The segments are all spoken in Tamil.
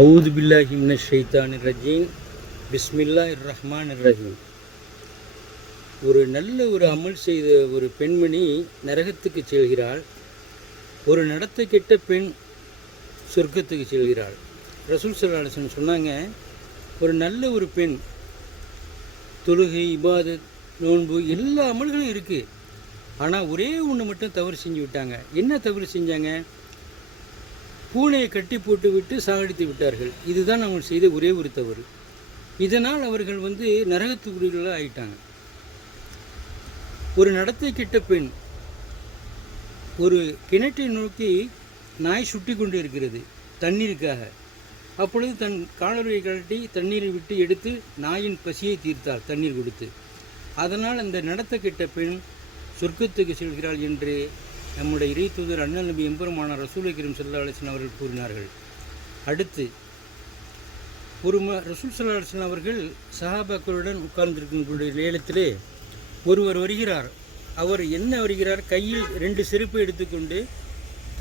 அவுது பில்லாஹி மினஷ் ஷைத்தானிர் ரஜீம். பிஸ்மில்லாஹிர் ரஹ்மானிர் ரஹீம். ஒரு நல்ல அமல் செய்த ஒரு பெண்மணி நரகத்துக்கு செல்கிறாள். ஒரு நடத்தை கெட்ட பெண் சொர்க்கத்துக்கு செல்கிறாள். ரசூல் ஸல்லல்லாஹு அலைஹி வஸல்லம் சொன்னாங்க, ஒரு நல்ல ஒரு பெண் தொழுகை, இபாதத், நோன்பு எல்லா அமல்களும் இருக்குது. ஆனால் ஒரே ஒன்று மட்டும் தவறு செஞ்சு விட்டாங்க. என்ன தவறு செஞ்சாங்க? பூனையை கட்டி போட்டு விட்டு சாகடித்து விட்டார்கள். இதுதான் அவங்க செய்த ஒரே ஒரு தவறு. இதனால் அவர்கள் நரகத்துக்குரியவர்களாக ஆயிட்டாங்க. ஒரு நடத்தை கெட்ட பெண் ஒரு கிணற்றை நோக்கி நாய் சுட்டி கொண்டு இருக்கிறது தண்ணீருக்காக. அப்பொழுது தன் காலரை கழட்டி தண்ணீரை விட்டு எடுத்து நாயின் பசியை தீர்த்தார் தண்ணீர் கொடுத்து. அதனால் அந்த நடத்தை கெட்ட பெண் சொர்க்கத்துக்கு செல்கிறாள் என்று நம்முடைய இறை தூதர் அண்ணல் நபி எம்பெருமானார் ரசூல் கரீம் ஸல்லல்லாஹு அலைஹி வஸல்லம் அவர்கள் கூறினார்கள். அடுத்து ரசூல் ஸல்லல்லாஹு அலைஹி வஸல்லம் அவர்கள் சஹாபாக்களுடன் உட்கார்ந்திருக்கக்கூடிய நேரத்திலே ஒருவர் வருகிறார். அவர் என்ன வருகிறார்? கையில் 2 செருப்பை எடுத்துக்கொண்டு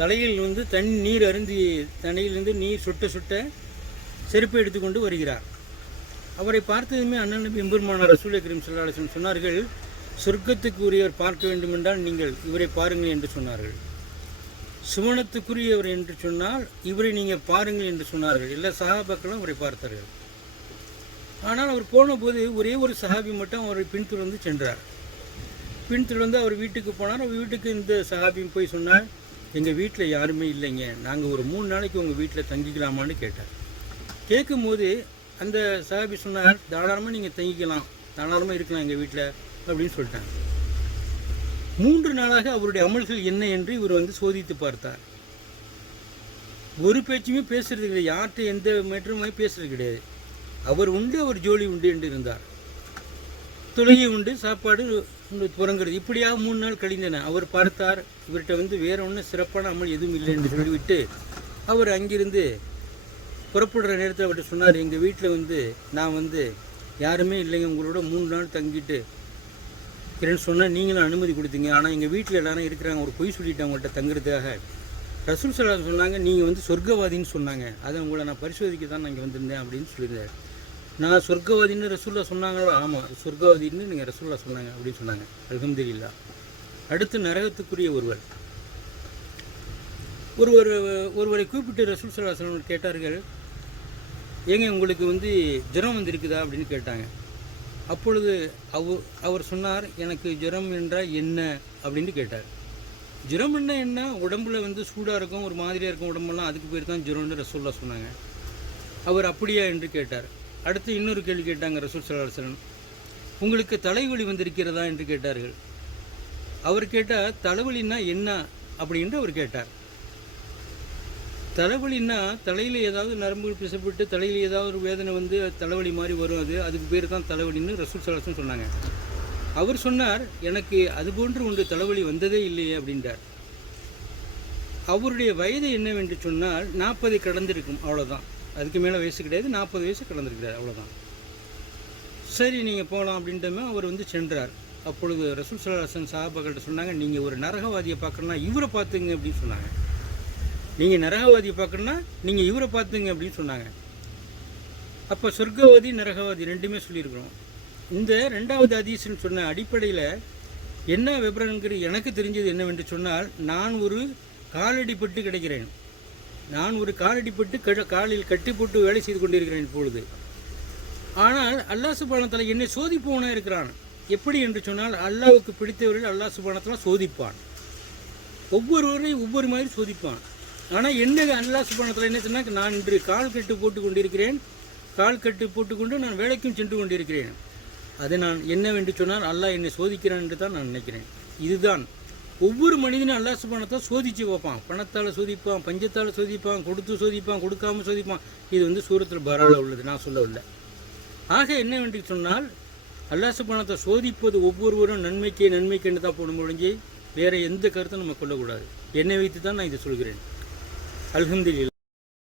தலையில் தண்ணீர் அருந்தி தலையிலிருந்து நீர் சொட்ட சொட்ட செருப்பை எடுத்துக்கொண்டு வருகிறார். அவரை பார்த்ததுமே அண்ணல் நபி எம்பெருமானார் ரசூல் கரீம் ஸல்லல்லாஹு அலைஹி வஸல்லம் சொன்னார்கள், சொர்க்கத்துக்குரியவர் பார்க்க வேண்டுமென்றால் நீங்கள் இவரை பாருங்கள் என்று சொன்னார்கள். சுவனத்துக்குரியவர் என்று சொன்னால் இவரை நீங்கள் பாருங்கள் என்று சொன்னார்கள். எல்லா சஹாபாக்களும் அவரை பார்த்தார்கள். ஆனால் அவர் போன போது ஒரே ஒரு சஹாபி மட்டும் அவரை பின்தொடர்ந்து சென்றார். பின்தொடர்ந்து அவர் வீட்டுக்கு போனார். அவர் வீட்டுக்கு இந்த சஹாபியும் போய் சொன்னார், எங்கள் வீட்டில் யாருமே இல்லைங்க, நாங்கள் ஒரு 3 நாளைக்கு உங்கள் வீட்டில் தங்கிக்கலாமான்னு கேட்டார். கேட்கும்போது அந்த சஹாபி சொன்னார், தாராளமாக நீங்கள் தங்கிக்கலாம், தாராளமாக இருக்கலாம் எங்கள் வீட்டில் அப்படின்னு சொல்லிட்டாங்க. 3 நாளாக அவருடைய அமல்கள் என்ன என்று இவர் சோதித்து பார்த்தார். ஒரு பேச்சுமே பேசுறது கிடையாது, யார்கிட்ட எந்த மேற்றமே பேசுறது கிடையாது. அவர் உண்டு, அவர் ஜோலி உண்டு என்று இருந்தார். தொழுகை உண்டு, சாப்பாடு புறங்கிறது, இப்படியாக 3 நாள் கழிந்தன. அவர் பார்த்தார், இவர்கிட்ட வேற ஒன்றும் சிறப்பான அமல் எதுவும் இல்லை என்று சொல்லிவிட்டு அவர் அங்கிருந்து புறப்படுற நேரத்தில் அவர்கிட்ட சொன்னார், எங்கள் வீட்டில் நான் யாருமே இல்லைங்க, உங்களோட 3 நாள் தங்கிட்டு கிரண் சொன்னால் நீங்களும் அனுமதி கொடுத்தீங்க, ஆனால் எங்கள் வீட்டில் எல்லாரும் இருக்கிறாங்க, ஒரு பொய் சொல்லிவிட்டு அவங்கள்ட்ட தங்குறதுக்காக. ரசூல் ஸல்லல்லாஹு அலைஹி வஸல்லம் சொன்னாங்க, நீங்கள் சொர்க்கவாதின்னு சொன்னாங்க, அதை உங்களை நான் பரிசோதிக்க தான் நான் இங்கே வந்திருந்தேன் அப்படின்னு சொல்லியிருந்தார். நான் சொர்க்கவாதின்னு ரசூல்லா சொன்னாங்களோ? ஆமாம், சொர்க்கவாதின்னு நீங்கள் ரசூல்லா சொன்னாங்க அப்படின்னு சொன்னாங்க. அல்ஹம்துலில்லாஹ். அடுத்து நரகத்துக்குரிய ஒருவரை கூப்பிட்டு ரசூல் ஸல்லல்லாஹு அலைஹி வஸல்லம் கேட்டார்கள், ஏங்க உங்களுக்கு ஜுரம் வந்திருக்குதா அப்படின்னு கேட்டாங்க. அப்பொழுது அவர் சொன்னார், எனக்கு ஜுரம் என்றால் என்ன அப்படின்னு கேட்டார். ஜுரம் என்ன, உடம்புல சூடாக இருக்கும், ஒரு மாதிரியாக இருக்கும் உடம்பெல்லாம், அதுக்கு பேர் தான் ஜுரம்னு ரசூல்லா சொன்னாங்க. அவர் அப்படியா என்று கேட்டார். அடுத்து இன்னொரு கேள்வி கேட்டாங்க ரசூல் ஸல்லல்லாஹு அலைஹி வஸல்லம், உங்களுக்கு தலைவலி வந்திருக்கிறதா என்று கேட்டார்கள். அவர் கேட்டால் தலைவலின்னா என்ன அப்படின்ட்டு அவர் கேட்டார். தலைவலின்னா தலையில் ஏதாவது நரம்புகள் பிசப்பட்டு தலையில் ஏதாவது ஒரு வேதனை தலைவலி மாதிரி வரும், அதுக்கு பேர் தான் தலைவலின்னு ரசூல் ஸல்லல்லாஹு அலைஹி வஸல்லம் சொன்னாங்க. அவர் சொன்னார், எனக்கு அதுபோன்று ஒன்று தலைவலி வந்ததே இல்லையே அப்படின்றார். அவருடைய வயது என்னவென்று சொன்னால் 40 கடந்திருக்கும், அவ்வளோதான். அதுக்கு மேலே வயசு கிடையாது, 40 வயசு கடந்திருக்கிறார், அவ்வளோதான். சரி நீங்கள் போகலாம் அப்படின்ட்டுமே அவர் சென்றார். அப்பொழுது ரசூல் ஸல்லல்லாஹு அலைஹி வஸல்லம் சஹாபாக்கள்கிட்ட சொன்னாங்க, நீங்கள் ஒரு நரகவாதியை பார்க்கணுன்னா இவரை பார்த்துங்க அப்படின்னு சொன்னாங்க. நீங்கள் நரகவாதியை பார்க்கணுன்னா நீங்கள் இவரை பார்த்துங்க அப்படின்னு சொன்னாங்க. அப்போ சொர்க்கவாதி நரகவாதி ரெண்டுமே சொல்லியிருக்கிறோம். இந்த 2வது ஹதீஸ்னு சொன்ன அடிப்படையில் என்ன விபரங்கிற எனக்கு தெரிஞ்சது என்னவென்று சொன்னால், நான் ஒரு காலடிப்பட்டு கிடைக்கிறேன். நான் ஒரு காலடிப்பட்டு காலில் கட்டி போட்டு வேலை செய்து கொண்டிருக்கிறேன் இப்பொழுது. ஆனால் அல்லாஹ் சுப்ஹானஹு வ தஆலா என்னை சோதிப்பவனாக இருக்கிறான். எப்படி என்று சொன்னால், அல்லாஹ்வுக்கு பிடித்தவர்கள் அல்லாஹ் சுப்ஹானஹு வ தஆலா சோதிப்பான். ஒவ்வொருவரையும் ஒவ்வொரு மாதிரி சோதிப்பான். ஆனால் என்ன அல்லாஹ் சுப்ஹானஹு வ தஆலா என்ன சொன்னால், நான் இன்று கால் கட்டு போட்டு கொண்டிருக்கிறேன், கால் கட்டு போட்டுக்கொண்டு நான் வேலைக்கும் சென்று கொண்டிருக்கிறேன். அது நான் என்னவென்று சொன்னால் அல்லாஹ் என்னை சோதிக்கிறான் என்று தான் நான் நினைக்கிறேன். இதுதான் ஒவ்வொரு மனிதனும் அல்லாஹ் சுப்ஹானஹு வ தஆலா சோதித்து வைப்பான். பணத்தால் சோதிப்பான், பஞ்சத்தால் சோதிப்பான், கொடுத்து சோதிப்பான், கொடுக்காமல் சோதிப்பான். இது சூரத்துல் பராவில் உள்ளது, நான் சொல்லவில்லை. ஆக என்னவென்று சொன்னால், அல்லாஹ் சுப்ஹானஹு வ தஆலா சோதிப்பது ஒவ்வொருவரும் நன்மைக்கு தான் போடும் ஒழிஞ்சு வேறு எந்த கருத்தும் நம்ம கொள்ளக்கூடாது. என்னை வைத்து தான் நான் இதை சொல்கிறேன். அல்ஹம்துலில்லாஹ்.